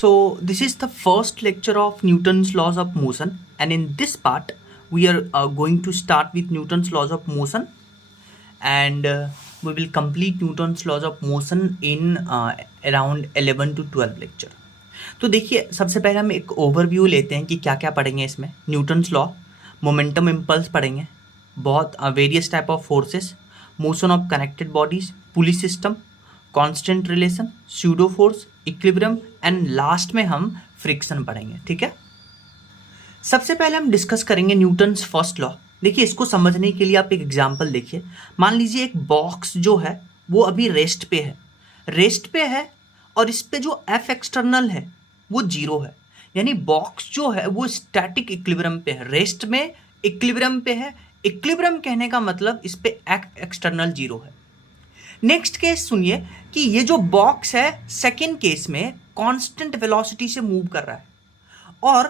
So, this is the first lecture of Newton's laws of motion, and in this part, we are going to start with Newton's laws of motion, and we will complete Newton's laws of motion in around 11 to 12 lecture. तो देखिए, सबसे पहले हम एक overview लेते हैं कि क्या क्या पढ़ेंगे इसमें. न्यूटन्स लॉ, मोमेंटम इम्पल्स पढ़ेंगे, बहुत various type of forces, motion of connected bodies, pulley system, constant relation, pseudo force, equilibrium and last में हम फ्रिक्शन पढ़ेंगे. ठीक है. सबसे पहले हम डिस्कस करेंगे न्यूटन्स फर्स्ट लॉ. देखिए, इसको समझने के लिए आप एक एग्जांपल देखिए. मान लीजिए एक बॉक्स जो है वो अभी रेस्ट पे है और इस पे जो एफ एक्सटर्नल है वो जीरो है. यानी बॉक्स जो है वो स्टैटिक इक्विलिब्रियम पे है, रेस्ट में इक्विलिब्रियम पे है. इक्विलिब्रियम कहने का मतलब इस पे एक्सटर्नल जीरो है. नेक्स्ट केस सुनिए कि ये जो बॉक्स है सेकेंड केस में कांस्टेंट वेलोसिटी से मूव कर रहा है, और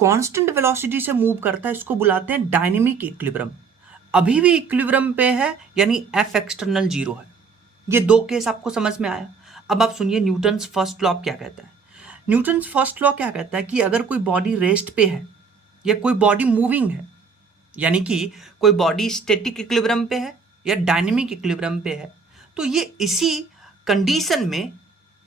कांस्टेंट वेलोसिटी से मूव करता है, इसको बुलाते हैं डायनेमिक इक्विलिब्रियम. अभी भी इक्विलिब्रियम पे है यानी एफ एक्सटर्नल जीरो है. ये दो केस आपको समझ में आया. अब आप सुनिए न्यूटन्स फर्स्ट लॉ क्या कहता है. न्यूटन्स फर्स्ट लॉ क्या कहता है कि अगर कोई बॉडी रेस्ट पे है या कोई बॉडी मूविंग है, यानी कि कोई बॉडी स्टैटिक इक्विलिब्रियम पे है या डायनेमिक इक्विलिब्रियम पे है, तो ये इसी कंडीशन में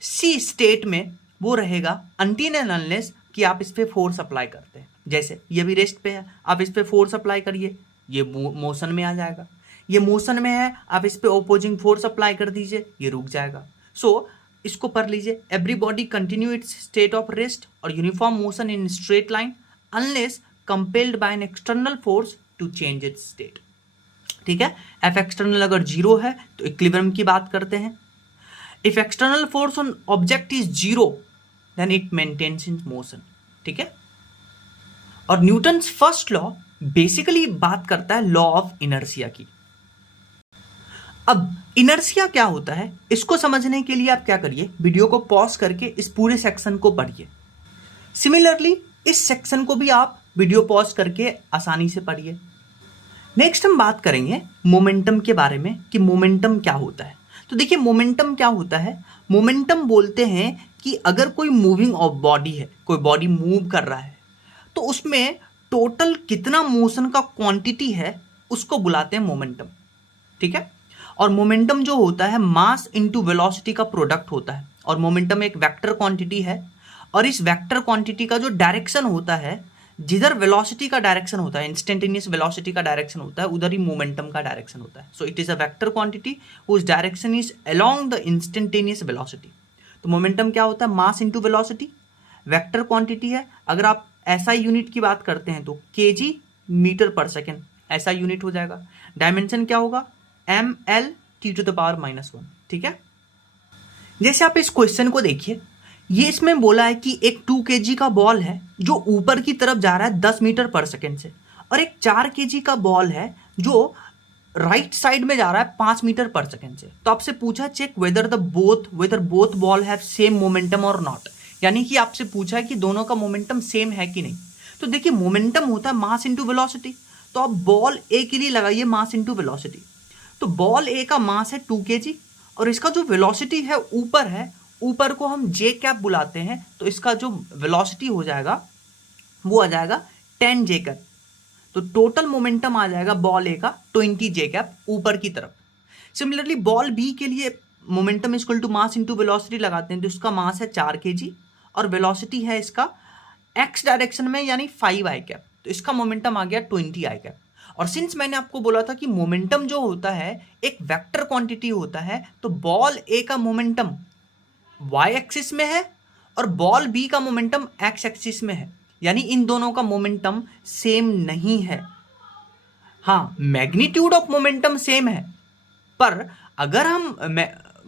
सी स्टेट में वो रहेगा अनटिल एंड अनलेस कि आप इस पे फोर्स अप्लाई करते हैं. जैसे ये भी रेस्ट पे है, आप इस पे फोर्स अप्लाई करिए, ये मोशन में आ जाएगा. ये मोशन में है, आप इस पे ओपोजिंग फोर्स अप्लाई कर दीजिए, ये रुक जाएगा. सो इसको पढ़ लीजिए. Everybody continue its state of rest और uniform motion in straight line unless compelled by an external force to change its state. ठीक है. एफ एक्सटर्नल अगर जीरो है तो इक्विलिब्रियम की बात करते हैं. If external force on object is zero then it maintains in motion. ठीक है. और न्यूटन्स फर्स्ट लॉ बेसिकली बात करता है लॉ ऑफ इनर्शिया की. अब इनर्शिया क्या होता है इसको समझने के लिए आप क्या करिए, वीडियो को पॉज करके इस पूरे सेक्शन को पढ़िए. सिमिलरली इस सेक्शन को भी आप वीडियो पॉज करके आसानी से पढ़िए. नेक्स्ट हम बात करेंगे मोमेंटम के बारे में कि मोमेंटम क्या होता है. तो देखिए, मोमेंटम क्या होता है. मोमेंटम बोलते हैं कि अगर कोई मूविंग ऑफ बॉडी है, कोई बॉडी मूव कर रहा है, तो उसमें टोटल कितना मोशन का क्वांटिटी है उसको बुलाते हैं मोमेंटम. ठीक है. और मोमेंटम जो होता है मास इनटू वेलोसिटी का प्रोडक्ट होता है, और मोमेंटम एक वेक्टर क्वांटिटी है, और इस वेक्टर क्वांटिटी का जो डायरेक्शन होता है, जिधर वेलोसिटी का डायरेक्शन होता है, इंस्टेंटेनियस वेलोसिटी का डायरेक्शन होता है, उधर ही मोमेंटम का डायरेक्शन होता है. So it is a vector quantity whose direction is along the instantaneous velocity. तो मोमेंटम क्या होता है, mass into velocity, vector quantity है. अगर आप एसआई यूनिट की बात करते हैं तो केजी मीटर पर सेकेंड ऐसा यूनिट हो जाएगा. डायमेंशन क्या होगा, ml t to the power -1. ठीक है. जैसे आप इस क्वेश्चन को देखिए, ये इसमें बोला है कि एक 2 kg का बॉल है जो ऊपर की तरफ जा रहा है 10 मीटर पर सेकेंड से, और एक 4 kg का बॉल है जो राइट साइड में जा रहा है 5 मीटर पर सेकेंड से. तो आपसे पूछा check whether both ball have same momentum और नॉट. यानी कि आपसे पूछा है कि दोनों का मोमेंटम सेम है कि नहीं. तो देखिए, मोमेंटम होता है मास इंटू वेलोसिटी. तो आप बॉल ए के लिए लगाइए मास इंटू वेलोसिटी. तो बॉल ए का मास है 2 kg और इसका जो वेलोसिटी है ऊपर है, ऊपर को हम जे कैप बुलाते हैं. तो इसका जो वेलोसिटी हो जाएगा वो आ जाएगा 10 जे कैप. तो टोटल मोमेंटम आ जाएगा बॉल ए का 20 जे कैप ऊपर की तरफ. सिमिलरली बॉल बी के लिए momentum equal to mass into velocity लगाते हैं. तो इसका मास है 4 kg और वेलोसिटी है इसका एक्स डायरेक्शन में यानी 5 आई कैप. तो इसका मोमेंटम आ गया 20 आई कैप. और सिंस मैंने आपको बोला था कि मोमेंटम जो होता है एक वेक्टर क्वांटिटी होता है, तो बॉल ए का मोमेंटम वाई एक्सिस में है और बॉल बी का मोमेंटम एक्स एक्सिस में है. यानी इन दोनों का मोमेंटम सेम नहीं है. हाँ, मैग्नीट्यूड ऑफ मोमेंटम सेम है, पर अगर हम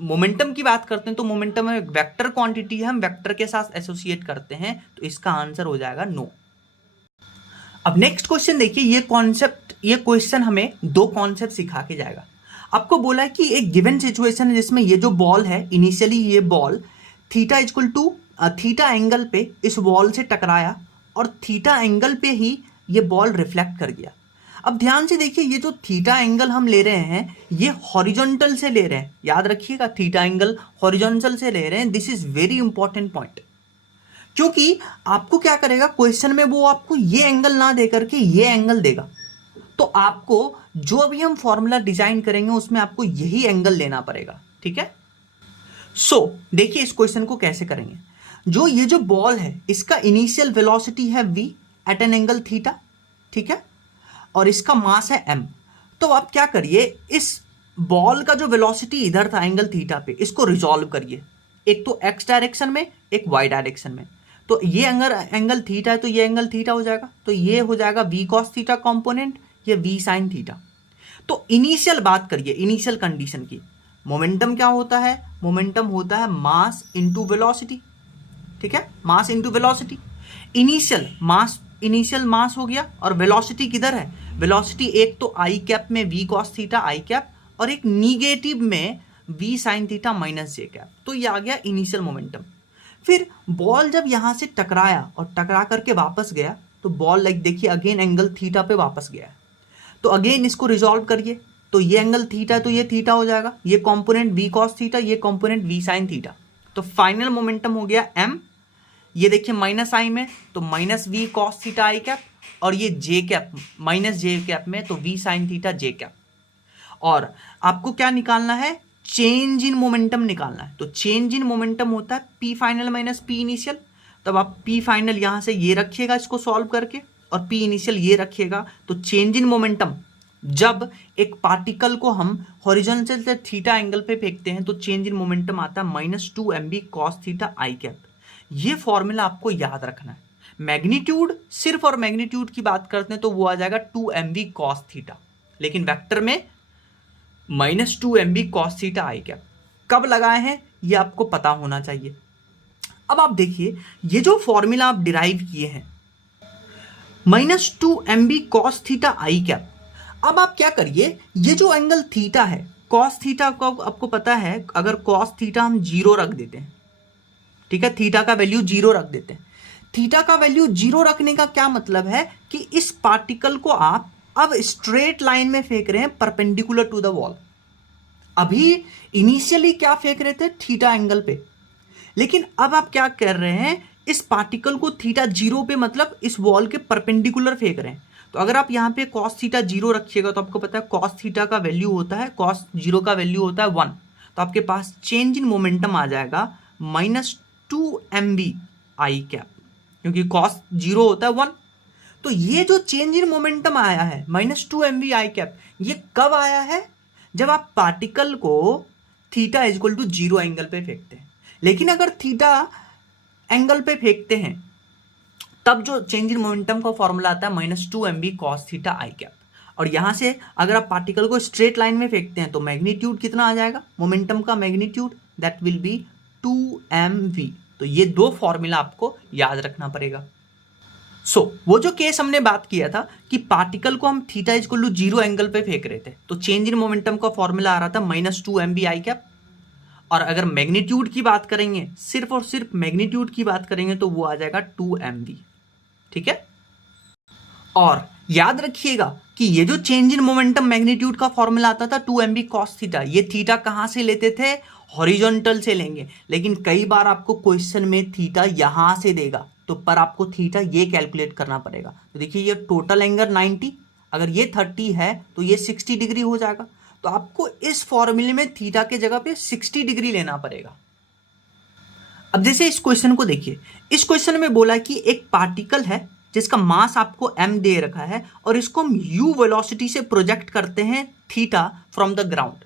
मोमेंटम की बात करते हैं तो मोमेंटम एक वेक्टर क्वांटिटी है, हम वेक्टर के साथ एसोसिएट करते हैं. तो इसका आंसर हो जाएगा नो. अब नेक्स्ट क्वेश्चन देखिए. ये क्वेश्चन हमें दो कॉन्सेप्ट सिखा के जाएगा. आपको बोला है कि एक गिवन सिचुएशन है जिसमें ये जो बॉल है, इनिशियली ये ball theta equal to theta angle पे इस बॉल से टकराया और थीटा एंगल पे ही ये बॉल रिफ्लेक्ट कर गया. अब ध्यान से देखिए, ये जो थीटा एंगल हम ले रहे हैं ये हॉरिजॉन्टल से ले रहे हैं. याद रखिएगा, थीटा एंगल हॉरिजॉन्टल से ले रहे हैं. This is very important point. क्योंकि आपको क्या करेगा, क्वेश्चन में वो आपको ये एंगल ना दे करके ये एंगल देगा, तो आपको जो भी हम फॉर्मूला डिजाइन करेंगे उसमें आपको यही एंगल लेना पड़ेगा। ठीक है, देखिए इस क्वेश्चन को कैसे करेंगे। ये जो बॉल है इसका इनिशियल वेलोसिटी है v at an angle theta, ठीक है, और इसका मास है m। तो आप क्या करिए, इस बॉल का जो वेलोसिटी इधर था एंगल थीटा पे, इसको रिजॉल्व करिए, एक तो x डायरेक्शन में एक y डायरेक्शन में। तो ये अगर एंगल थीटा है तो ये एंगल थीटा हो जाएगा, तो ये हो जाएगा v cos थीटा कॉम्पोनेंट, ये v sin थीटा। तो इनिशियल बात करिए, इनिशियल कंडीशन की, मोमेंटम क्या होता है, मोमेंटम होता है मास इंटू वेलोसिटी। ठीक है, मास इंटू वेलोसिटी। इनिशियल मास हो गया, और वेलोसिटी किधर है, वेलोसिटी एक तो आई कैप में v cos थीटा आई कैप, और एक निगेटिव में v sin थीटा माइनस जे कैप। तो ये आ गया इनिशियल मोमेंटम। फिर बॉल जब यहां से टकराया और टकरा करके वापस गया, तो बॉल लाइक देखिए अगेन एंगल थीटा पे वापस गया है। तो अगेन इसको रिजॉल्व करिए, तो ये एंगल थीटा तो ये थीटा हो जाएगा, ये कंपोनेंट v cos थीटा, ये कंपोनेंट v sin थीटा। तो फाइनल मोमेंटम हो गया m, ये देखिए माइनस आई में तो माइनस v cos थीटा आई कैप, और ये जे कैप माइनस जे कैप में तो v sin theta J cap. और आपको क्या निकालना है, चेंज इन मोमेंटम निकालना है। तो चेंज इन मोमेंटम होता है p final minus p initial. तब आप p फाइनल यहां से ये रखिएगा इसको सॉल्व करके, और p इनिशियल ये रखिएगा। तो चेंज इन मोमेंटम, जब एक पार्टिकल को हम हॉरिजॉन्टल से थीटा एंगल पे फेंकते हैं तो चेंज इन मोमेंटम आता है -2mv cos थीटा आई कैप। ये फॉर्मूला आपको याद रखना है। मैग्नीट्यूड, सिर्फ और मैग्नीट्यूड की बात करते हैं तो वो आ जाएगा 2mv cos थीटा, लेकिन वेक्टर में -2mv cos थीटा आई कैप। कब लगाए हैं ये आपको पता होना चाहिए। अब आप देखिए, ये जो फॉर्मूला आप डिराइव किए हैं -2mv cos थीटा आई कैप, अब आप क्या करिए, ये जो एंगल थीटा है cos थीटा को आपको पता है, अगर cos थीटा हम 0 रख देते हैं, ठीक है, थीटा का वैल्यू 0 रख देते हैं। थीटा का वैल्यू 0 रखने का क्या मतलब है कि इस पार्टिकल को आप अब स्ट्रेट लाइन में फेंक रहे हैं परपेंडिकुलर टू द वॉल। अभी इनिशियली क्या फेंक रहे थे, थीटा एंगल पे, लेकिन अब आप क्या कर रहे हैं, इस पार्टिकल को थीटा 0 पे मतलब इस वॉल के परपेंडिकुलर फेंक रहे हैं। तो अगर आप यहाँ पे cos थीटा 0 रखिएगा तो आपको पता है cos थीटा का वैल्यू होता है, cos 0 का वैल्यू होता है 1। तो आपके पास चेंज इन मोमेंटम आ जाएगा -2mv आई कैप, क्योंकि cos 0 होता है 1। तो ये जो चेंज इन मोमेंटम आया है -2mv आई कैप, ये कब आया है, जब आप पार्टिकल को थीटा इक्वल टू 0 एंगल पे फेंकते हैं। लेकिन अगर थीटा एंगल पे फेंकते हैं तब जो चेंज इन मोमेंटम का फॉर्मूला आता है -2mv cos थीटा आई कैप। और यहां से अगर आप पार्टिकल को स्ट्रेट लाइन में फेंकते हैं तो मैग्नीट्यूड कितना आ जाएगा, मोमेंटम का magnitude, that will B 2mv। तो ये दो फॉर्मूला आपको याद रखना पड़ेगा। वो जो केस हमने बात किया था कि पार्टिकल को हम थीटा इक्वल टू 0 एंगल पे फेंक रहे थे, तो चेंज इन मोमेंटम का फॉर्मूला आ रहा था -2mv आई कैप। और अगर मैग्नीट्यूड की बात करेंगे, सिर्फ और सिर्फ मैग्नीट्यूड की बात करेंगे, तो वो आ जाएगा 2mv। ठीक है, और याद रखिएगा कि ये जो चेंज इन मोमेंटम मैग्नीट्यूड का फॉर्मूला आता था 2mv cos थीटा, ये थीटा कहां से लेते थे, हॉरिजॉन्टल से लेंगे। लेकिन कई बार आपको क्वेश्चन में थीटा यहां से देगा, तो पर आपको थीटा ये कैलकुलेट करना पड़ेगा। तो देखिए ये टोटल एंगल 90, अगर ये 30 है तो ये 60 डिग्री हो जाएगा। तो आपको इस फॉर्मूले में थीटा के जगह पे 60 डिग्री लेना पड़ेगा। अब जैसे इस क्वेश्चन को देखिए, इस क्वेश्चन में बोला कि एक पार्टिकल है जिसका मास आपको m दे रखा है, और इसको हम u वेलोसिटी से प्रोजेक्ट करते हैं थीटा फ्रॉम द ग्राउंड।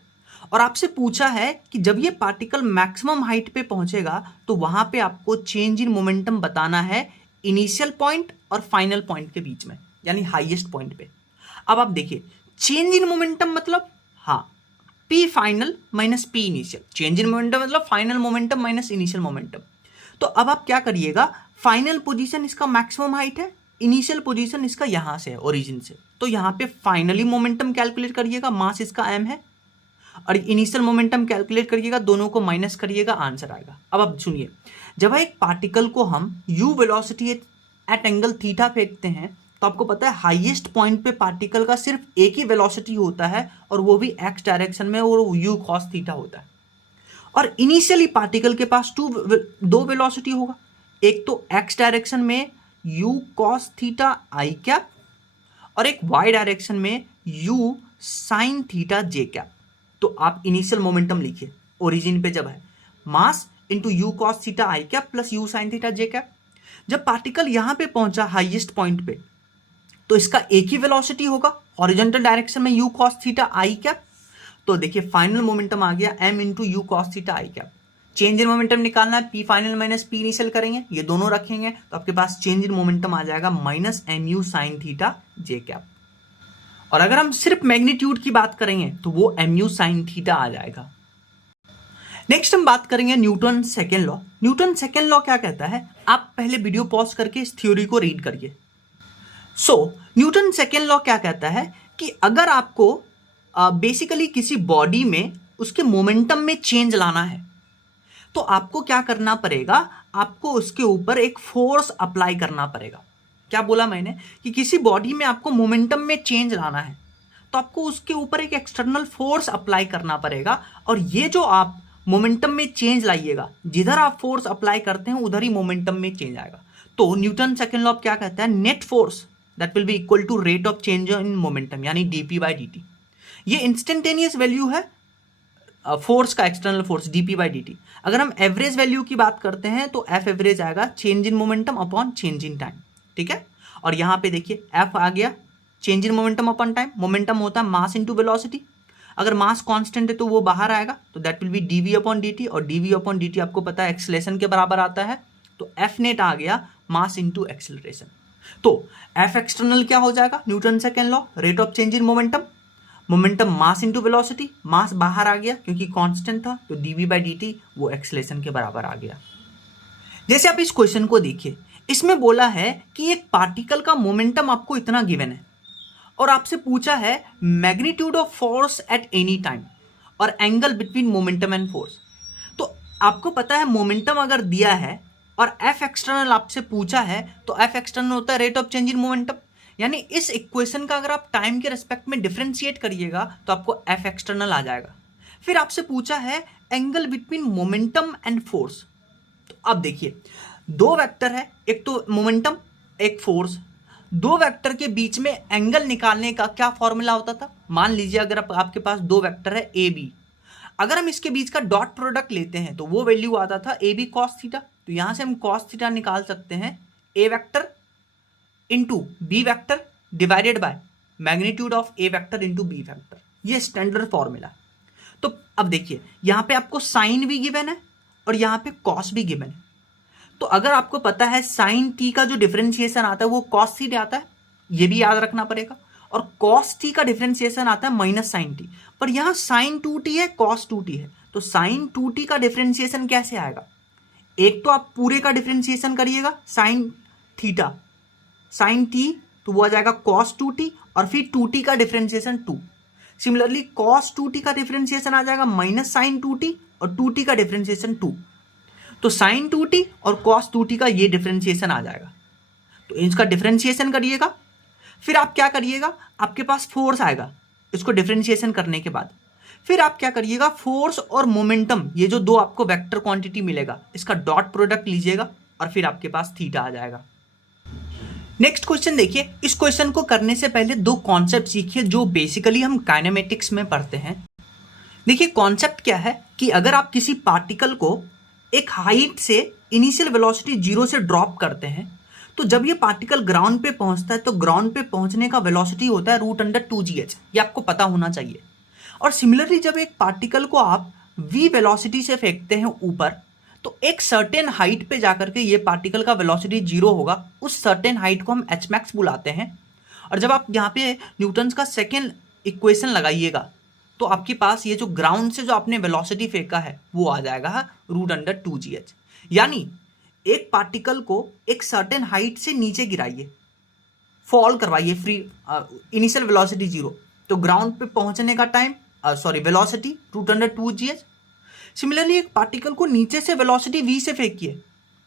और आपसे पूछा है कि जब ये पार्टिकल मैक्सिमम हाइट पे पहुंचेगा तो वहां पे आपको चेंज इन मोमेंटम बताना है इनिशियल पॉइंट और फाइनल पॉइंट के बीच में, यानी हाईएस्ट पॉइंट पे। अब आप देखिए, चेंज इन मोमेंटम मतलब हाँ p final minus p initial, change in momentum मतलब final momentum minus initial momentum. तो अब आप क्या करिएगा, फाइनल पोजीशन इसका मैक्सिमम हाइट है, इनिशियल पोजीशन इसका यहां से है, ओरिजिन से, तो यहां पे फाइनली मोमेंटम कैलकुलेट करिएगा, मास इसका m है, और इनिशियल मोमेंटम कैलकुलेट करिएगा, दोनों को माइनस करिएगा, आंसर आएगा। अब आप सुनिए, जब एक पार्टिकल को हम u velocity at angle theta फेंकते हैं तो आपको पता है हाईएस्ट पॉइंट पे पार्टिकल का सिर्फ एक ही वेलोसिटी होता है, और वो भी x डायरेक्शन में, और u cos थीटा होता है। और इनिशियली पार्टिकल के पास दो वेलोसिटी होगा, एक तो x डायरेक्शन में u cos theta i cap और एक y डायरेक्शन में u sin theta j cap. तो आप इनिशियल मोमेंटम लिखिए, ओरिजिन पे जब है mass into you cos theta I cap plus you sine theta J cap. जब पार्टिकल यहां पे पहुंचा हाईएस्ट पॉइंट पे, तो इसका एक ही वेलोसिटी होगा हॉरिजॉन्टल डायरेक्शन में you cos theta I cap. तो देखिए फाइनल मोमेंटम आ गया m into you cos theta I cap. Change in momentum निकालना है, P final minus P initial करेंगे, ये दोनों रखेंगे तो आपके पास चेंज इन मोमेंटम आ जाएगा minus M U sine theta J cap. और अगर हम सिर्फ मैग्नीट्यूड की बात करेंगे तो वो एम यू साइन थीटा आ जाएगा। नेक्स्ट हम बात करेंगे Newton second law. Newton second law क्या कहता है, आप पहले वीडियो पॉज करके इस थ्योरी को रीड करिए। न्यूटन सेकेंड लॉ क्या कहता है कि अगर आपको बेसिकली किसी बॉडी में उसके मोमेंटम में चेंज लाना है तो आपको क्या करना पड़ेगा, आपको उसके ऊपर एक फोर्स अप्लाई करना पड़ेगा। क्या बोला मैंने कि किसी बॉडी में आपको मोमेंटम में चेंज लाना है तो आपको उसके ऊपर एक एक्सटर्नल फोर्स अप्लाई करना पड़ेगा, और ये जो आप मोमेंटम में चेंज लाइएगा, जिधर आप फोर्स अप्लाई करते हैं उधर ही मोमेंटम में चेंज आएगा। तो न्यूटन सेकेंड लॉ क्या कहता है, net force that will be equal to rate of change in momentum, यानी डीपी बाई डी। ये इंस्टेंटेनियस वैल्यू है फोर्स का, external force DP by D. अगर हम एवरेज वैल्यू की बात करते हैं तो एफ एवरेज आएगा change in momentum upon change in time, ठीक है। और यहां पे देखिए एफ आ गया change in momentum upon time. Momentum होता है मास इंटू वेलोसिटी, अगर मास कांस्टेंट है तो वो बाहर आएगा, तो that will be DV upon D T, और डीवी अपॉन डी टी आपको पता है एक्सेलरेशन के बराबर आता है। तो एफ नेट आ गया मास इंटू एक्सेलरेशन। तो एफ एक्सटर्नल क्या हो जाएगा, Newton second law, rate of change in momentum, momentum mass into velocity, mass बाहर आ गया क्योंकि कांस्टेंट था, तो डीवी बाई डी टी वो एक्सेलरेशन के बराबर आ गया। जैसे आप इस क्वेश्चन को देखिए, इसमें बोला है कि एक पार्टिकल का मोमेंटम आपको इतना गिवन है और आपसे पूछा है magnitude of force at any time और angle between momentum and force. तो आपको पता है मोमेंटम अगर दिया है और एफ एक्सटर्नल आपसे पूछा है, तो एफ एक्सटर्नल होता है rate of change in momentum, यानी इस इक्वेशन का अगर आप टाइम के रेस्पेक्ट में डिफरेंशिएट करिएगा तो आपको एफ एक्सटर्नल आ जाएगा। फिर आपसे पूछा है angle between momentum and force. तो अब देखिए दो वेक्टर है, एक तो मोमेंटम एक फोर्स, दो वेक्टर के बीच में एंगल निकालने का क्या फॉर्मूला होता था। मान लीजिए अगर आपके पास दो वेक्टर है ए बी, अगर हम इसके बीच का डॉट प्रोडक्ट लेते हैं तो वो वैल्यू आता था ए बी कॉस थीटा। तो यहां से हम कॉस थीटा निकाल सकते हैं A vector into B vector divided by magnitude of A vector into B vector, ये स्टैंडर्ड फॉर्मूला। तो अब देखिए यहां पे आपको साइन भी गिवन है और यहां पे कॉस भी गिवन है। तो अगर आपको पता है साइन टी का जो डिफरेंशिएशन आता है वो कॉस टी आता है, ये भी याद रखना पड़ेगा, और कॉस टी का डिफरेंशिएशन आता है माइनस साइन टी, पर यहां साइन 2t है कॉस 2t है, तो साइन 2t का डिफरेंशिएशन कैसे आएगा, एक तो आप पूरे का डिफरेंशिएशन करिएगा साइन थीटा साइन टी, तो वो आ जाएगा कॉस 2t, और फिर 2t का डिफरेंशिएशन 2। सिमिलरली कॉस 2t का डिफरेंशिएशन आ जाएगा माइनस साइन 2t, और 2t का डिफरेंशिएशन 2। तो साइन 2t और कॉस 2t का ये डिफरेंशिएशन आ जाएगा, तो इसका डिफरेंशिएशन करिएगा। फिर आप क्या करिएगा, आपके पास फोर्स आएगा इसको डिफरेंशिएशन करने के बाद। फिर आप क्या करिएगा, फोर्स और मोमेंटम ये जो दो आपको वेक्टर क्वांटिटी मिलेगा इसका डॉट प्रोडक्ट लीजिएगा और फिर आपके पास थीटा आ जाएगा। नेक्स्ट क्वेश्चन देखिए, इस क्वेश्चन को करने से पहले दो कॉन्सेप्ट सीखिए जो बेसिकली हम काइनेमेटिक्स में पढ़ते हैं। देखिए कॉन्सेप्ट क्या है कि अगर आप किसी पार्टिकल को एक हाइट से इनिशियल वेलोसिटी 0 से ड्रॉप करते हैं, तो जब ये पार्टिकल ग्राउंड पे पहुंचता है तो ग्राउंड पे पहुंचने का वेलोसिटी होता है √2gh, ये आपको पता होना चाहिए। और सिमिलरली जब एक पार्टिकल को आप v वेलोसिटी से फेंकते हैं ऊपर, तो एक सर्टेन हाइट पे जाकर के ये पार्टिकल का वेलोसिटी 0 होगा, उस सर्टेन हाइट को हम एच मैक्स बुलाते हैं। और जब आप यहाँ पे न्यूटन का सेकेंड इक्वेशन लगाइएगा तो आपके पास ये जो ग्राउंड से जो आपने वेलोसिटी फेंका है वो आ जाएगा √2gh। यानी एक पार्टिकल को एक सर्टेन हाइट से नीचे गिराइए, फॉल करवाइए फ्री, इनिशियल वेलोसिटी 0, तो ग्राउंड पे पहुंचने का टाइम वेलोसिटी √2gh। सिमिलरली एक पार्टिकल को नीचे से वेलोसिटी v से फेंकिए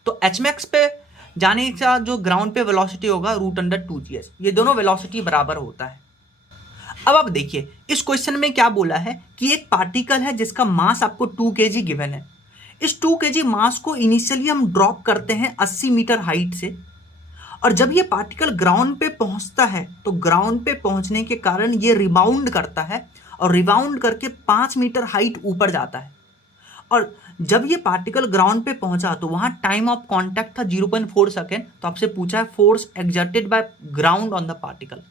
तो एच मैक्स पे जाने का जो ग्राउंड पे वेलोसिटी होगा √2gh, ये दोनों वेलोसिटी बराबर होता है। अब आप देखिए इस क्वेश्चन में क्या बोला है कि एक पार्टिकल है जिसका मास आपको 2 kg गिवन है, इस 2 kg मास को इनिशियली हम ड्रॉप करते हैं 80 मीटर हाइट से, और जब ये पार्टिकल ग्राउंड पे पहुंचता है तो ग्राउंड पे पहुंचने के कारण ये रिबाउंड करता है और रिबाउंड करके 5 मीटर हाइट ऊपर जाता है। और जब ये पार्टिकल ग्राउंड पे पहुंचा तो वहां टाइम ऑफ कांटेक्ट था 0.4 सेकेंड। तो आपसे पूछा है force exerted by ground on the particle.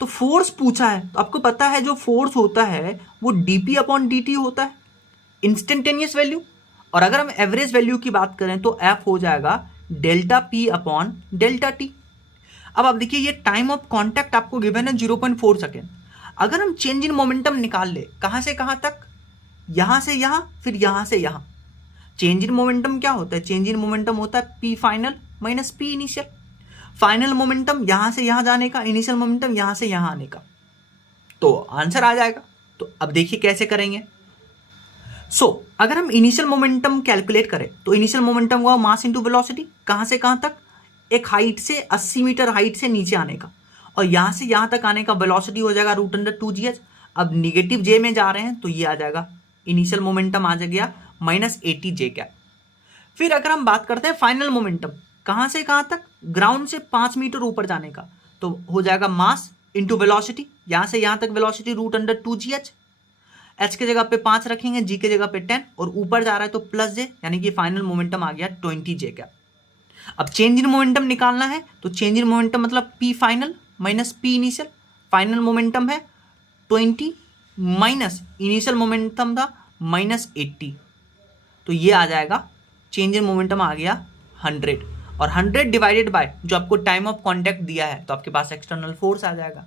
तो फोर्स पूछा है, तो आपको पता है जो फोर्स होता है वो dp अपॉन dt होता है, इंस्टेंटेनियस वैल्यू। और अगर हम एवरेज वैल्यू की बात करें तो f हो जाएगा delta p upon delta t। अब आप देखिए ये टाइम ऑफ कांटेक्ट आपको गिवन है 0.4 सेकेंड। अगर हम चेंज इन मोमेंटम निकाल ले, कहां से कहां तक, यहां से यहां, फिर यहां से यहां। चेंज इन मोमेंटम क्या होता है? चेंज इन मोमेंटम होता है p final minus p initial. Final momentum यहां से यहां जाने का, इनिशियल मोमेंटम यहां से यहां आने का, तो आंसर आ जाएगा। तो अब देखिए कैसे करेंगे। अगर हम इनिशियल मोमेंटम कैलकुलेट करें तो इनिशियल मोमेंटम हुआ मास इंटू वेलोसिटी, कहां से कहां तक, एक हाइट से 80 मीटर हाइट से नीचे आने का, और यहां से यहां तक आने का वेलोसिटी हो जाएगा √2gh। अब निगेटिव जे में जा रहे हैं तो ये आ जाएगा, इनिशियल मोमेंटम आ जाएगा माइनस 80j कैप। फिर अगर हम बात करते हैं फाइनल मोमेंटम, कहां से कहां तक, ग्राउंड से 5 मीटर ऊपर जाने का, तो हो जाएगा मास इंटू वेलोसिटी, यहां से यहां तक वेलोसिटी √2gh। h के जगह पे 5 रखेंगे, g के जगह पे 10, और ऊपर जा रहा है तो प्लस j, यानी कि फाइनल मोमेंटम आ गया 20j कैप। अब चेंज इन मोमेंटम निकालना है तो चेंज इन मोमेंटम मतलब p final minus p initial. Final momentum है 20 माइनस इनिशियल मोमेंटम था माइनस 80, तो ये आ जाएगा, चेंज इन मोमेंटम आ गया 100, और 100 डिवाइडेड बाय जो आपको टाइम ऑफ कांटेक्ट दिया है तो आपके पास एक्सटर्नल फोर्स आ जाएगा।